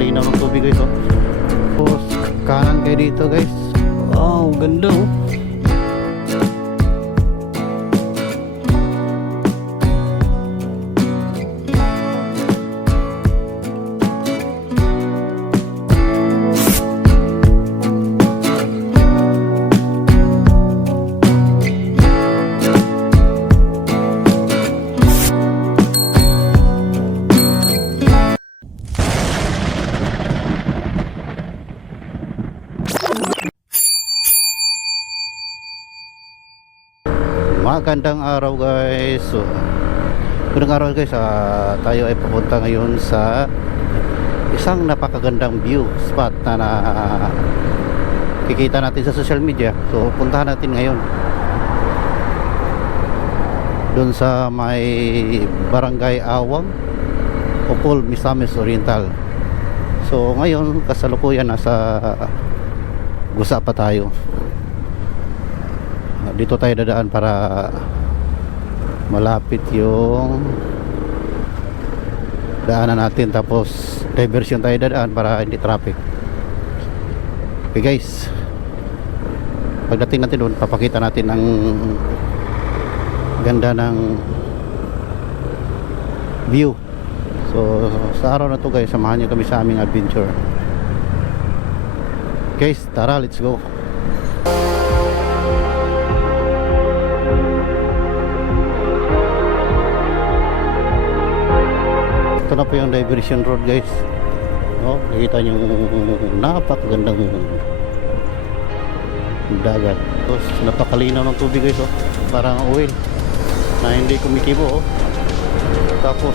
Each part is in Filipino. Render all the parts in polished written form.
napakalinaw ng tubig guys, oh. Tapos kanan kayo dito guys. Wow, ganda oh. Magandang araw guys. So, magandang araw guys. Tayo ay pupunta ngayon sa isang napakagandang view spot na kikita natin sa social media. So puntahan natin ngayon doon sa may Barangay Awang, Opol, Misamis Oriental. So ngayon kasalukuyan nasa Gusa pa tayo. Dito tayo dadaan para malapit yung daanan natin, tapos diversion tayo dadaan para hindi traffic. Okay guys, pagdating natin doon papakita natin ang ganda ng view. So sa araw na to guys, samahan nyo kami sa aming adventure. Guys, tara, let's go. Ito na po yung diversion road guys. No, nakita nyo napakagandang dagat. Tapos napakalinaw ng tubig guys, oh. Parang oil na hindi kumikibo, oh. Tapos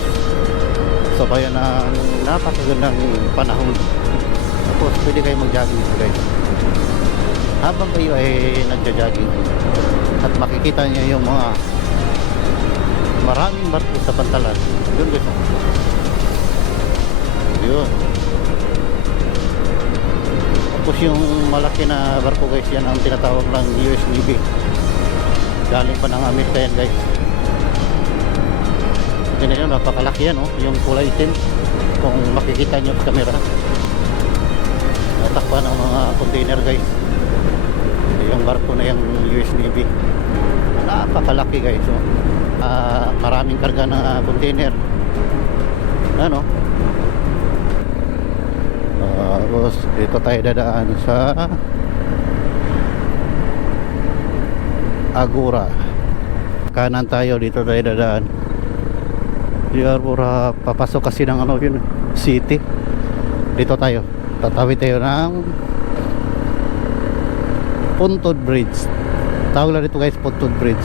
sabayan na napakagandang panahon. Tapos pwede kayo mag-jogging dito guys habang kayo ay nagja-jogging, at makikita nyo yung mga maraming barko sa pantalan. Yun guys, yun. Tapos yung malaki na barko guys, yan ang tinatawag ng US Navy. Galing pa ng Amerika yan guys. Tignan nyo, napakalaki yan, oh. Yung kulay itim, kung makikita nyo sa camera, natakpan ng mga container guys. Yung barko na yung US Navy, napakalaki guys, oh. Maraming karga na container, ano. Tapos dito tayo dadaan sa Agora. Kanan tayo, dito tayo dadaan. Agora, papasok kasi ng ano yun, city. Dito tayo, tatawid tayo ng Puntod Bridge. Tawag lang dito guys, Puntod Bridge.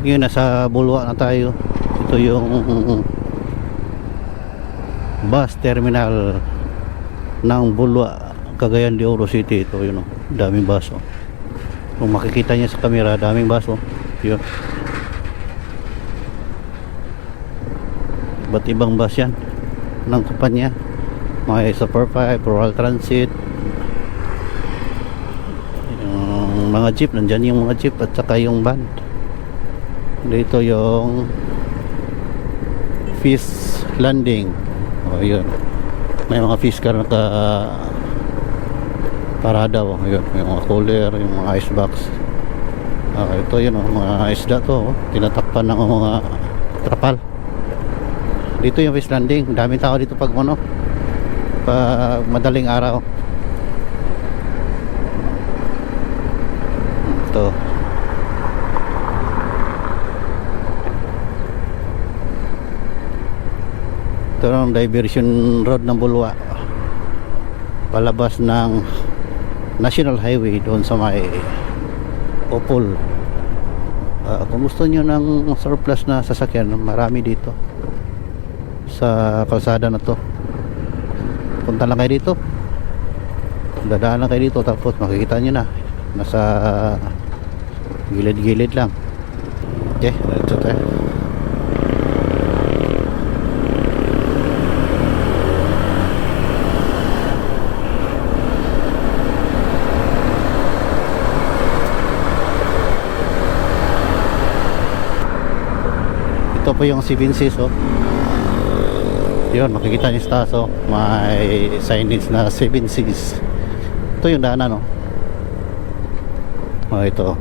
Ngayon nasa Bulwa na tayo. Ito yung bus terminal ng Bulwa, Cagayan de Oro City. Ito yun, oh. Daming bus, oh. Kung makikita niya sa camera, daming bus, oh. Yun. Iba't ibang bus yan ng kumpanya. May Super 5, Rural Transit, yung mga jeep, nandyan yung mga jeep at saka yung van. Dito yung fish landing. O yun, may mga fish car naka parada, o yun, yung mga cooler, yung mga ice box. Ito yun, mga isda to, tinatakpan ng mga trapal. Dito yung fish landing. Daming tao dito pag ano, pag madaling araw. Ito. Ito ang diversion road ng Bulwa, palabas ng National Highway doon sa may Opol. Kung gusto nyo ng surplus na sasakyan, marami dito sa kalsada na to. Punta lang kayo dito, dadaan lang kayo dito, tapos makikita nyo na nasa gilid-gilid lang. Okay, ito tayo. Ito po yung 7 Seas, oh. Yun, makikita niyo sa taas, oh. May signage na 7 Seas. Ito yung daanan, oh. Ito.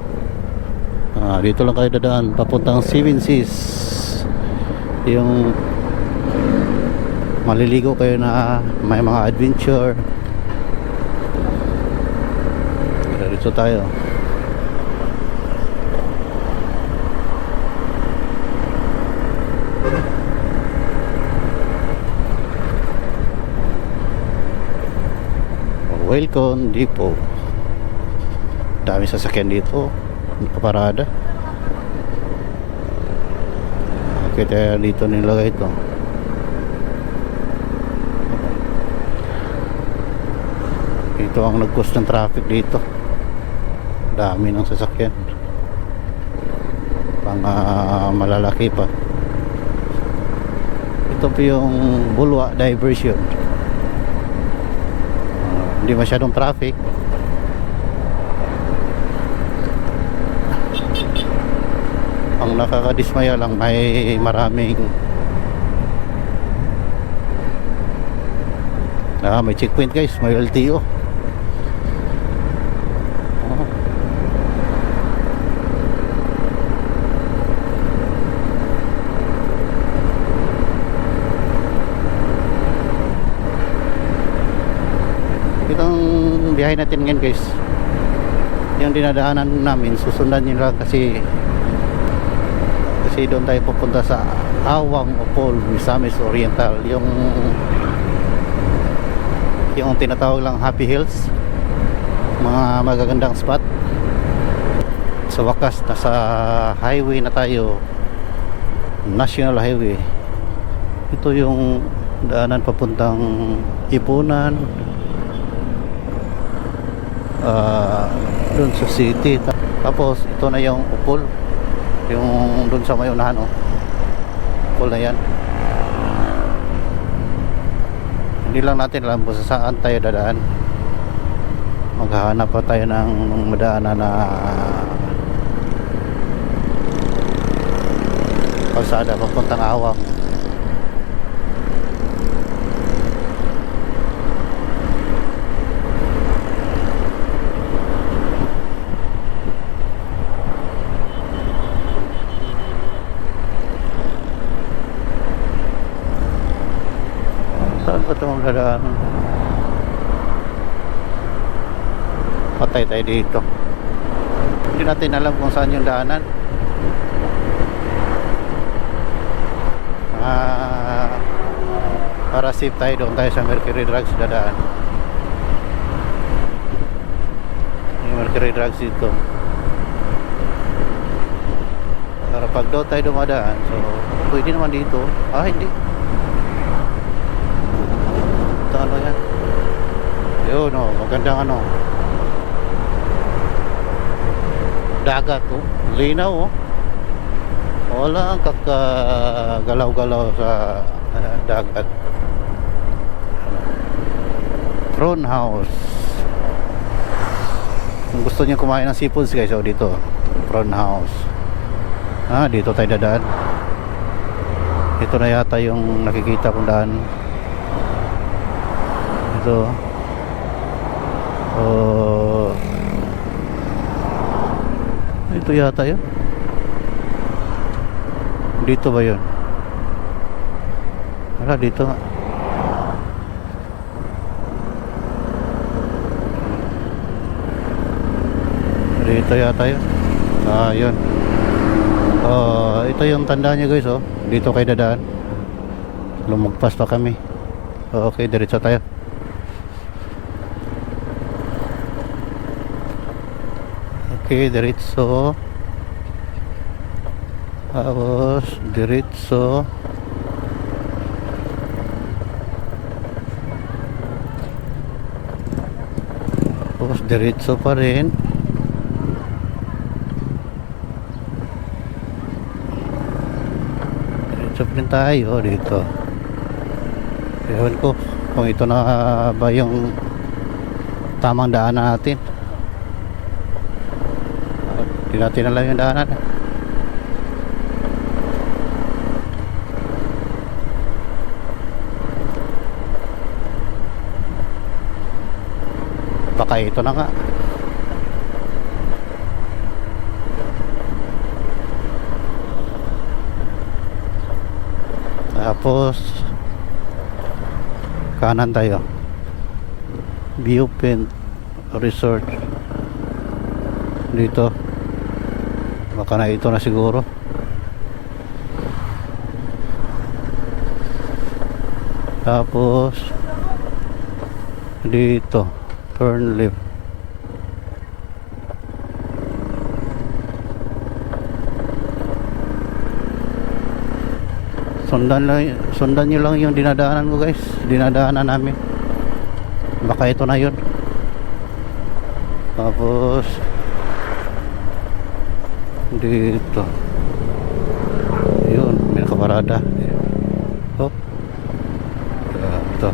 Dito lang kayo dadaan papuntang 7 Seas. Yung maliligo kayo na may mga adventure. Dito tayo. Welcome Depot. Dami sasakyan dito, nakaparada. Kaya dito nilagay ito. Ito ang nag-cause ng traffic dito. Dami ng sasakyan, pang malalaki pa. Ito po yung Bulwa diversion. Hindi masyadong traffic. Ang nakakadismaya lang, may maraming may checkpoint guys, may LTO. Itong biyahe natin ngayon guys, yung dinadaanan namin, susundan nyo lang kasi doon tayo pupunta sa Awang Opol, Misamis Oriental, yung tinatawag lang Happy Hills, mga magagandang spot. Sa wakas, nasa highway na tayo, National Highway. Ito yung daanan papuntang Ipunan, doon sa city. Tapos ito na yung Opol, yung doon sa may unahan, oh. Opol na yan. Hindi lang natin alam kung saan tayo dadaan. Maghahanap pa tayo ng madaanan na kalsada papuntang Awang. Saan ba itong dadaan? Patay tayo dito. Hindi natin alam kung saan yung daanan. Para safe tayo, doon tayo sa Mercury Drugs dadaan. Yung Mercury Drugs dito. Para pag doon tayo dumadaan, so pwede naman dito. Hindi. Ito ano yan? Yun, oh, magandang ano, dagat, oh. Linaw, oh. Wala ang kakagalaw-galaw sa dagat. Prawn House. Kung gusto niyo kumain ng seafoods guys, oh, dito Prawn House. Dito tayo dadaan. Ito na yata yung nakikita kong daan. Ito. Ito yata yun. Dito ba yun? Wala, dito nga. Dito yata yun. Yun. Ito yung tanda nyo guys, oh. Dito kayo dadaan. lumagpas pa kami. Okay, diretso tayo. Okay, diretso. Tapos diretso. Tapos diretso pa rin. Diretso pa rin tayo dito. Ewan ko kung ito na ba yung tamang daanan natin. Hindi natin alam yung daanan. Baka ito na nga. Tapos kanan tayo. Viewpoint Resort. Dito. Baka na ito na siguro. Tapos dito turn left. Sundan nyo lang yung dinadaanan ko guys. Dinadaanan namin. Baka ito na yun. Tapos dito yun, may nakaparada. Oh, ito.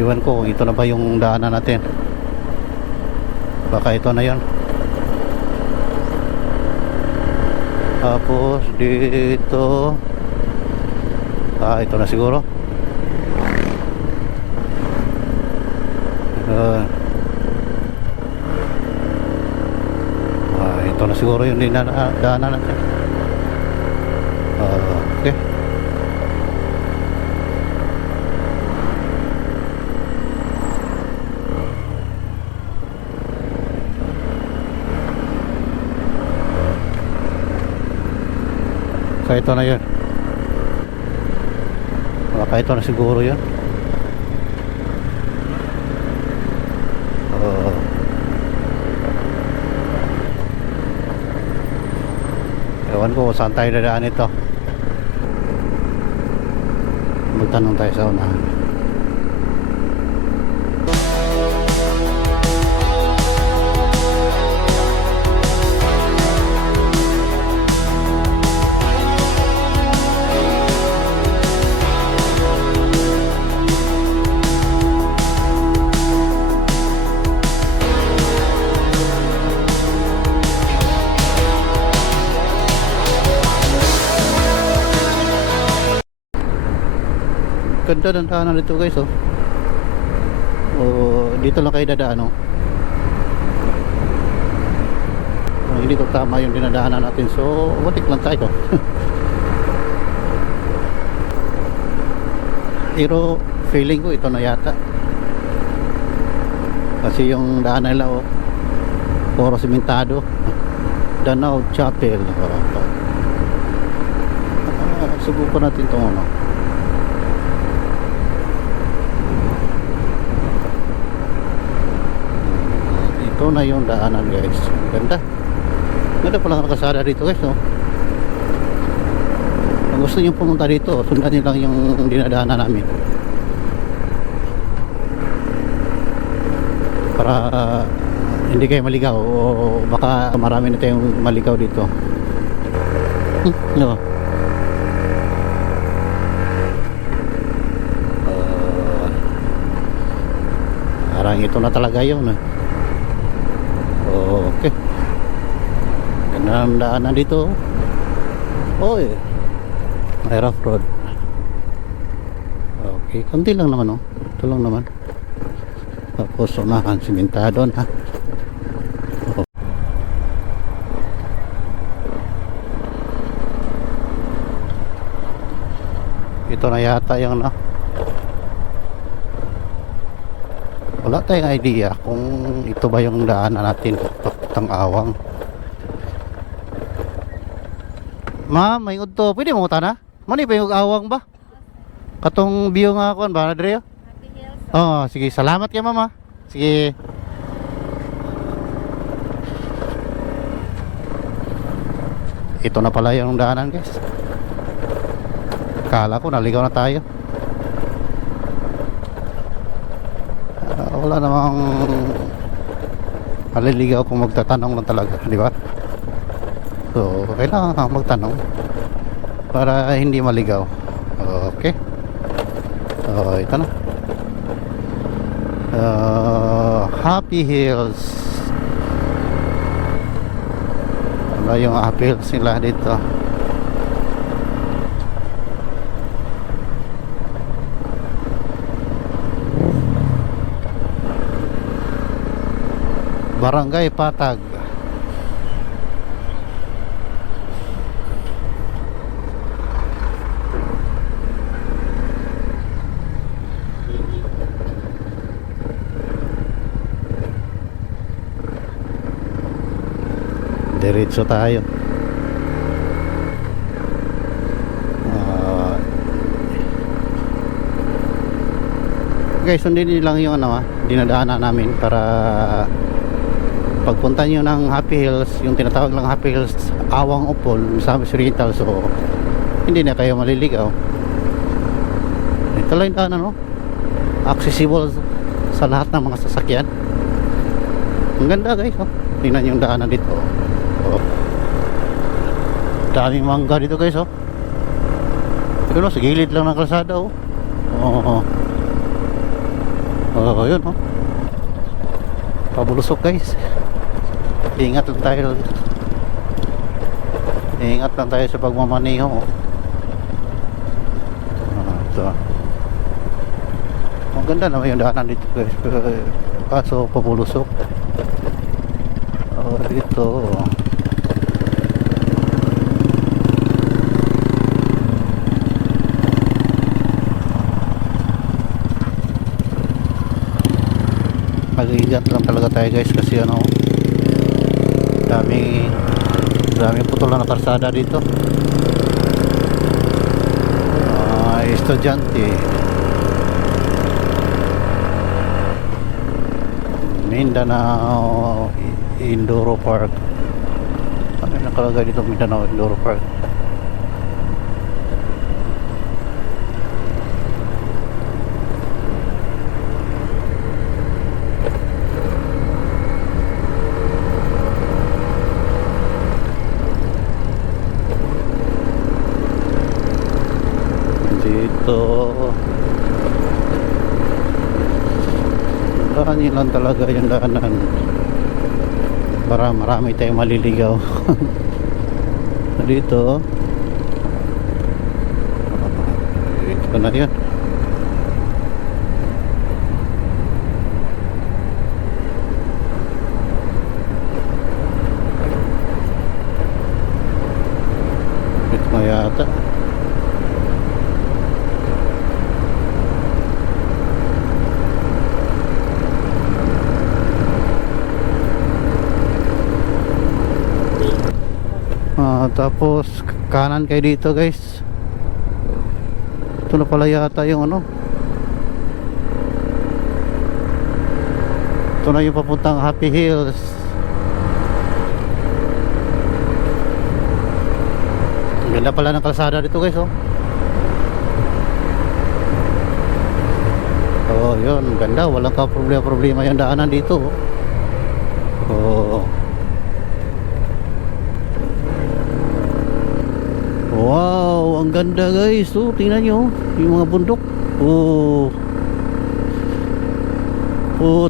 Iwan ko kung ito na ba yung daanan natin. Baka ito na yun. Tapos dito ito na siguro. Ito na siguro yung dinadaanan natin. Okay. Kaya ito na yun. Baka ito na siguro yun. Ewan ko kung saan tayo dadaan ito. Magtanong tayo sa unahan. Ganda ng daanan dito guys, oh. Dito lang kayo dadaan, oh. Hindi ko tama yung dinadaanan natin, so watik lang tayo. Pero feeling ko ito na yata. Kasi yung daanan nila, oh, puro simentado. Danau Chapel. Subukan natin itong ano. Ito na yung daanan guys. Ganda. Ganda pala nakasada dito guys, no? Kung gusto nyo pumunta dito, sundan nyo lang yung dinadaanan namin. Para hindi kayo maligaw, o baka marami na tayong maligaw dito. No. Parang ito na talaga yun, eh. Okay. Ganda ang daanan dito. Oh, eh. May rough road. Okay, konti lang naman, oh. Ito lang naman. Tapos unahan, simentado na. Oh. Ito na yata yung wala tayong idea kung ito ba yung daanan natin papuntang Awang. Ma'am, may udto. Pwede mo ta na? Mani pa yung awang ba? Katong view nga ako ba na dire? Happy Hills. Oh, sige, salamat kay mama. Sige. Ito na pala yung daanan, guys. Kala ko naligaw na tayo. Wala namang maliligaw kung magtatanong lang talaga, di ba? So, kailangan kang magtanong para hindi maligaw. Okay. Ito na. Happy Hills. Ano yung Happy Hills nila dito? Barangay Patag. Diretso tayo. Guys, sundin niyo lang yung dinadaanan namin para pagpunta nyo ng Happy Hills, yung tinatawag lang Happy Hills, Awang Upol, Misamis Oriental, so hindi na kayo maliligaw. Ito lang yung daanan, no? Accessible sa lahat ng mga sasakyan. Ang ganda, guys, oh. Tingnan yung daanan dito. Oh. Daming mangga dito, guys, oh. Ito, no, sa gilid lang ng kalsada, oh. Yun, oh. Pabulusok, guys. Ingat lang tayo. Ingat lang tayo sa pagmamaneho. Ito. Ang ganda naman yung daanan dito, guys. Kaso pabulusok. Dito. Mag-iingat lang talaga tayo, guys, kasi daming putol na karsada dito. Estudyante, Mindanao Indoro Park. Ano yung nakalagay dito, Mindanao Indoro Park? Daanan lang talaga yung daanan para marami tayong maliligaw. Dito ito na yun. Ito na yata. Tapos kanan kayo dito, guys. Ito na pala yata yung ito na yung papuntang Happy Hills. Ganda pala ng kalsada dito, guys, oh. Yun, ganda. Walang problema yung daanan dito, oh. Wow, ang ganda, guys. Tingnan nyo yung mga bundok.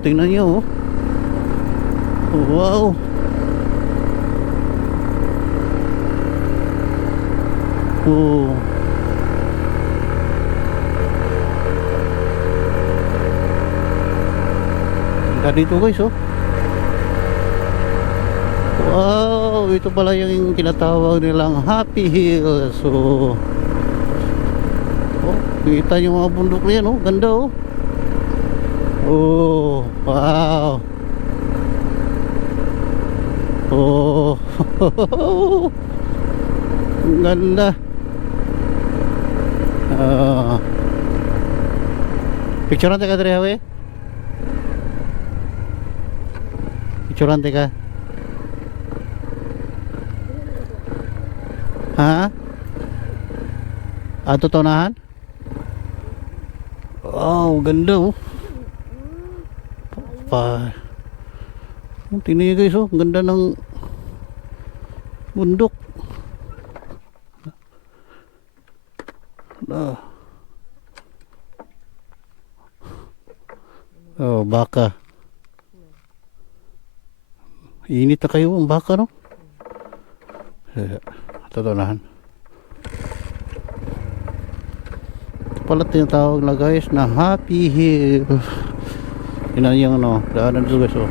Tingnan nyo. Wow. Ganda dito, guys, oh. Wow, ito pala yung tinatawag nilang Happy Hills. So, kita yung mga bundok na yan, oh. Ganda, oh. Wow. Ang ganda. Picturean ka dre hawe. Picturean ka. Ha? Ato tonahan? Wow, ganda oh. Tingnan nyo guys oh, ang ganda ng bundok. Oh, baka. Init na kayo ang baka no? Totonahan. Ito pala tinatawag na guys na Happy Hill. Yun yung ano, daanan dito guys oh.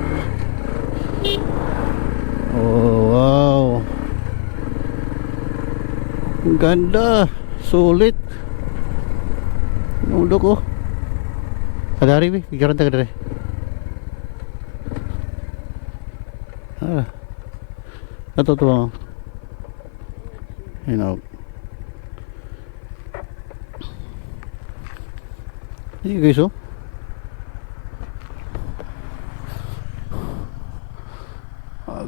Oh wow. Ang ganda. Sulit. Nudok oh. Kadari bi, picturean ta kadari. Natutuwa. You know. Hey guys oh.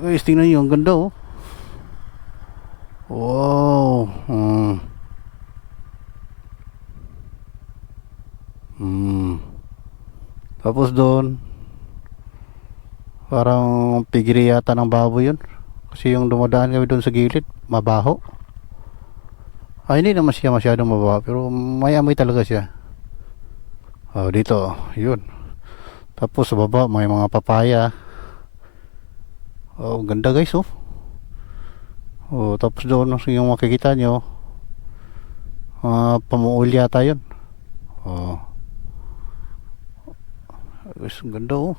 Guys, tingnan nyo, ang ganda oh. Wow. Tapos doon parang pigiri yata ng baboy yun. Kasi yung dumadaan kami doon sa gilid, mabaho. Ay, hindi naman siya masyadong mabaho, pero may amoy talaga siya. Oh, dito, yun. Tapos sa baba, may mga papaya. Oh, ganda guys, oh. Oh, tapos doon yung makikita nyo, pamuul yata yun. Oh. Guys, ganda, oh.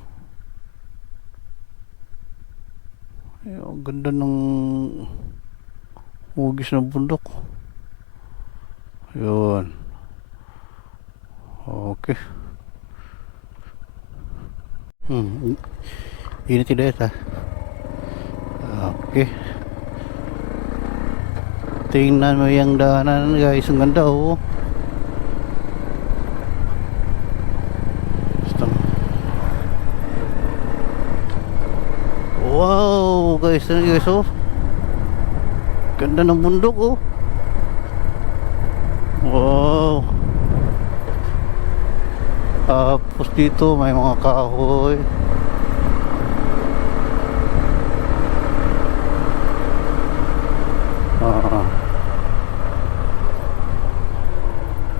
Ay, ang ganda ng hugis ng bundok. Yun. Okay. Init tidak ya. Okay. Tingnan mo yung daanan guys, ang ganda oh. Wow guys, guys oh. Ganda ng bundok oh. Wow. Tapos dito may mga kahoy.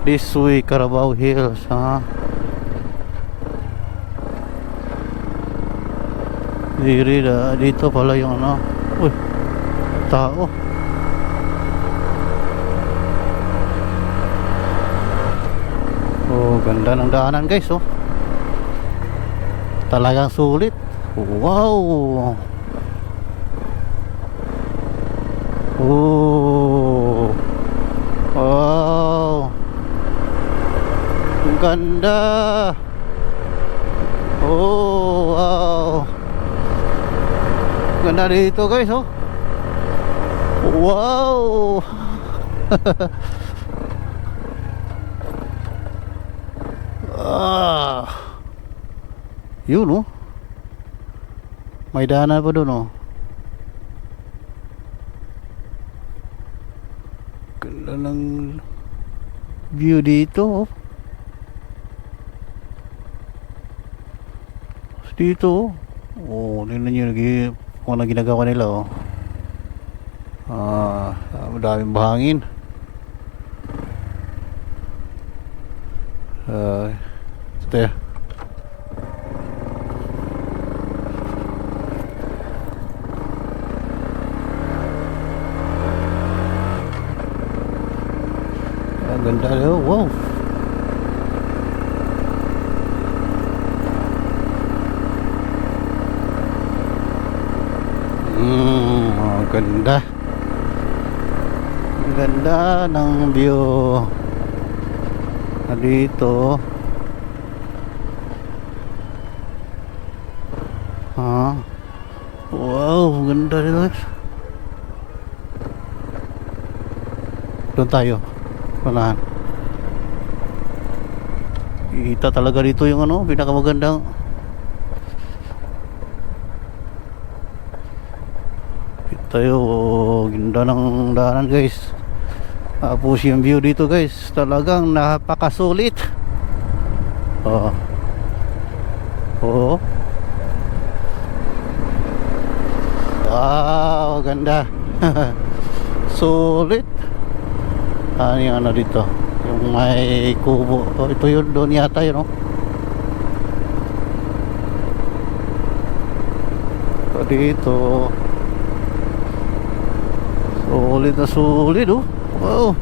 This way, Carabao Hills, ha? Dito pala yung ano. Uy, tao. Oh, ganda ng daanan guys, oh. Talagang sulit. Wow. Oh. Wow. Ang ganda. Oh, wow. Ganda dito guys, oh. Wow. Yun oh. May daanan pa doon oh. Ganda ng view dito oh. Dito oh. Oh, tingnan nyo kung ano ginagawa nila oh. Madaming bahangin. Ito ya. Ang ganda oh, wow. Ang ganda. Ang ganda ng view. Dito. Wow, ganda rin guys. Doon tayo. Unahan. Kita talaga dito yung ano, pinakamagandang. Kita yung ganda ng daanan guys. Tapos yung view dito guys, talagang napakasulit. Oh. Oh. Wow, ganda. Sulit. Ano yung ano dito? Yung may kubo. Oh, ito yun, doon yata yun, no? So, dito. Sulit na sulit, oh. Wow.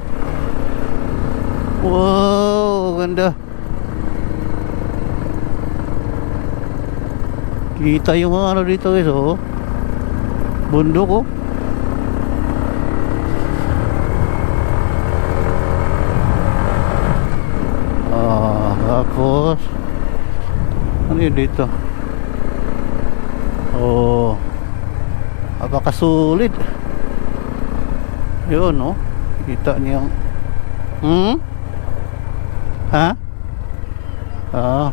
Wow, ganda. Kita yung mga ano dito guys, oh. Bundok, oh. Tapos ano yun dito? Oh, napakasulit. Yun, no? Kita niyo. Ha? Ah.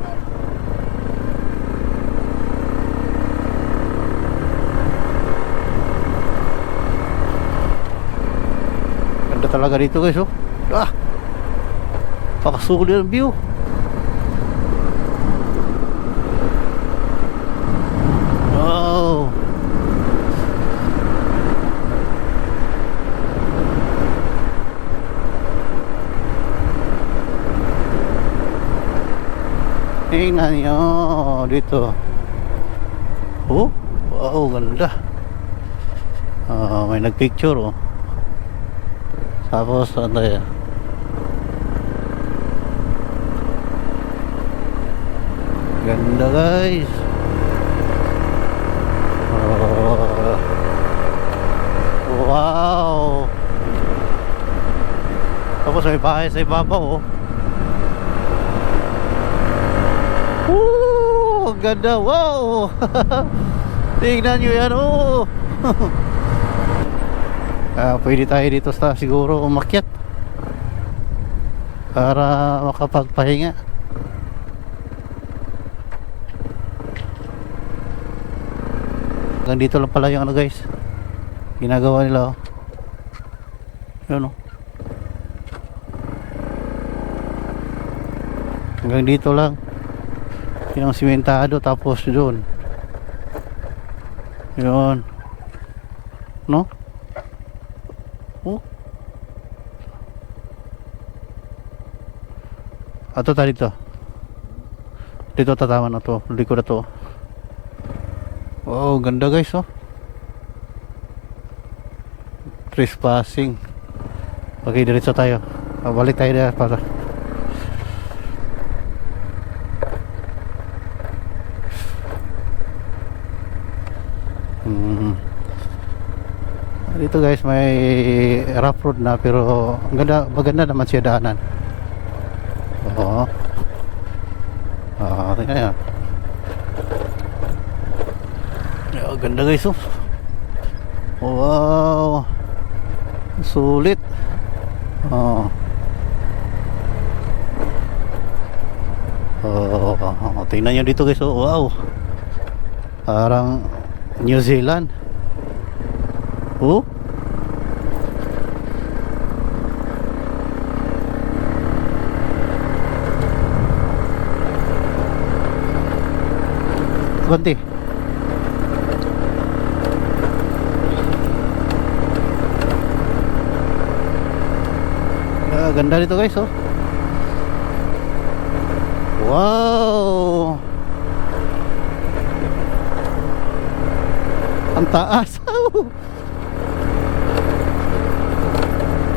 Ganda talaga dito guys, oh. Napakasulit ang view. Tingnan nyo dito. Oh, wow, ganda. May nagpicture, oh. Tapos ano yan? Ganda guys. Wow. Tapos may bahay sa ibabaw, oh. Ang ganda, wow. Tingnan nyo yan, oh. Pwede tayo dito sa siguro umakyat para makapagpahinga. Hanggang dito lang pala yung ano guys, ginagawa nila, oh. Yun, oh. Hanggang dito lang yung simentado, tapos doon yun, no? Oh, ato tayo dito tatama na to, likod na to. Wow, ganda guys, oh. Trespassing. Okay, diretso tayo. Balik tayo na para dito guys, may rough road na, pero maganda naman siya daanan. Oo. Tingnan yan. Ganda guys, oh. Wow, sulit. Tingnan nyo dito guys, oh. Wow, parang New Zealand. Oh, konti. Ganda dito guys, oh. Wow, ang taas.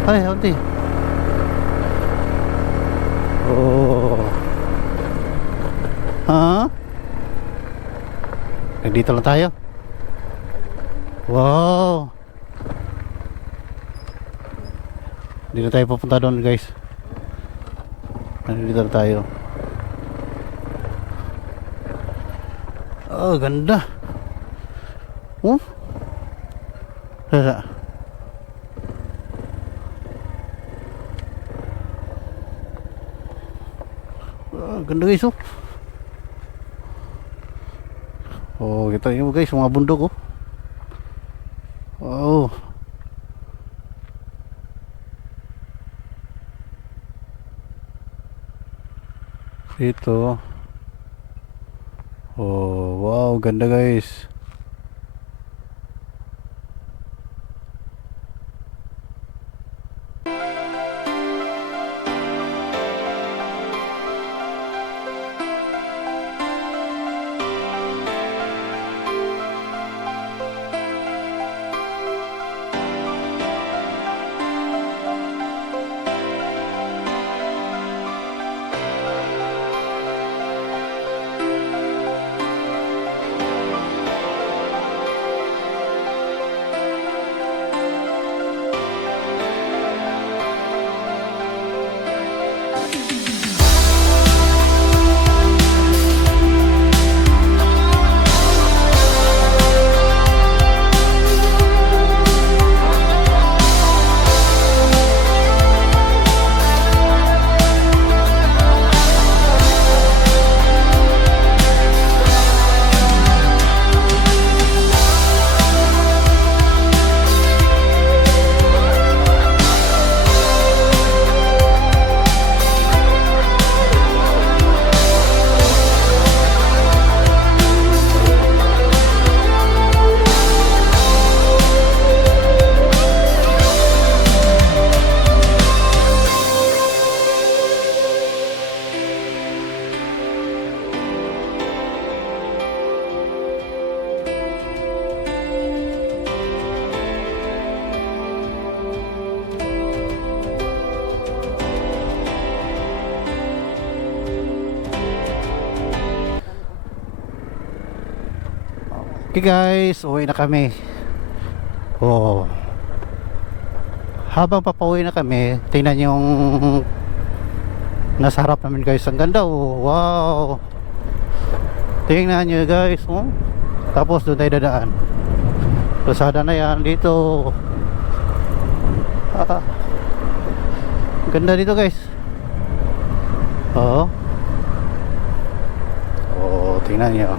Ay, konti. Oh. Ha? Dito lang tayo. Wow. Dito tayo pupunta doon guys. Dito tayo. Oh, ganda. Ganda guys oh. Oh, kita nyo guys, mga bundok oh. Wow. Ito. Oh, wow, ganda guys. Okay guys, uwi na kami. Oh. Habang papauwi na kami, tingnan yung nasa harap namin guys. Ang ganda oh. Wow. Tingnan nyo guys oh. Tapos doon tayo dadaan. Lazada na yan dito. Ganda dito guys. Oh. Oh, tingnan nyo.